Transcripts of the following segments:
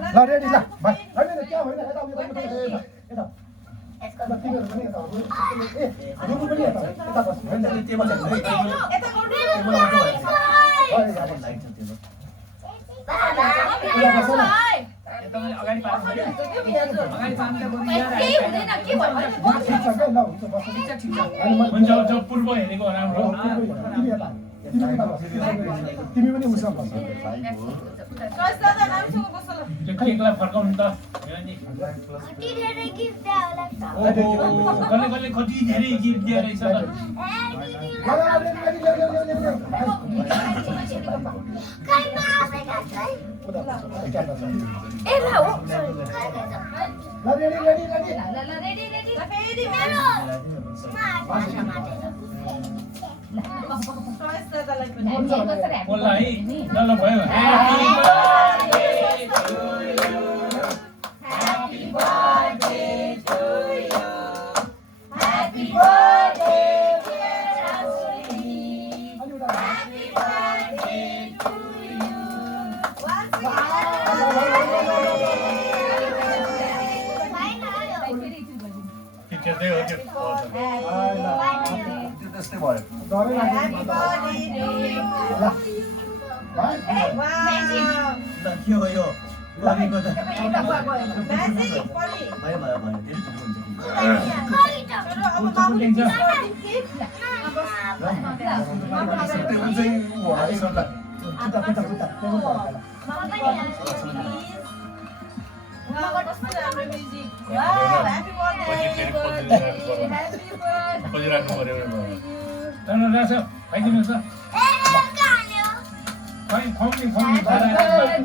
ल रेडी ल भाइ हैन क्या होइन यता यता यसको ल तिमीहरु पनि यता ए रुकु पनि यता यता बस हैन टेबल यता गर्नु लाइट छ टेबल यता मैले अगाडि पार्नु पर्यो अगाडि पार्नुलाई बरु यहाँ केही हुँदैन के भयो भने ठिक छ ल हुन्छ बस ठिक छ हुन्छ जब पूर्व हेरेको राम्रो तिमी पनि उसँग बस त्यो केकलाई फर्काउनु त कसले कति धेरै गिफ्ट दिएर रहेछ बोल्ला है ल भयो त्यस्तै भयो के हो यो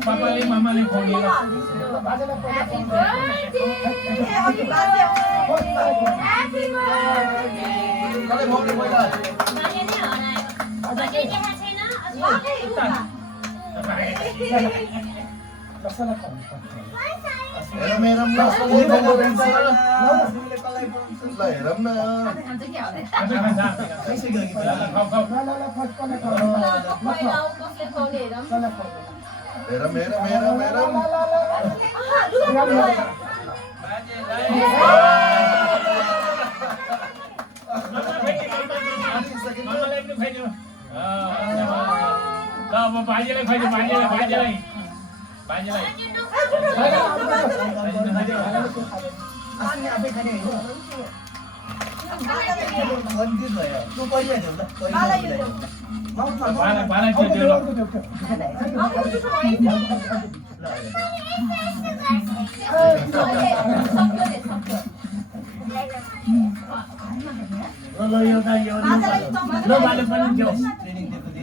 पापाले मामाले बाजेलाई खुवाइदियो बाजेलाई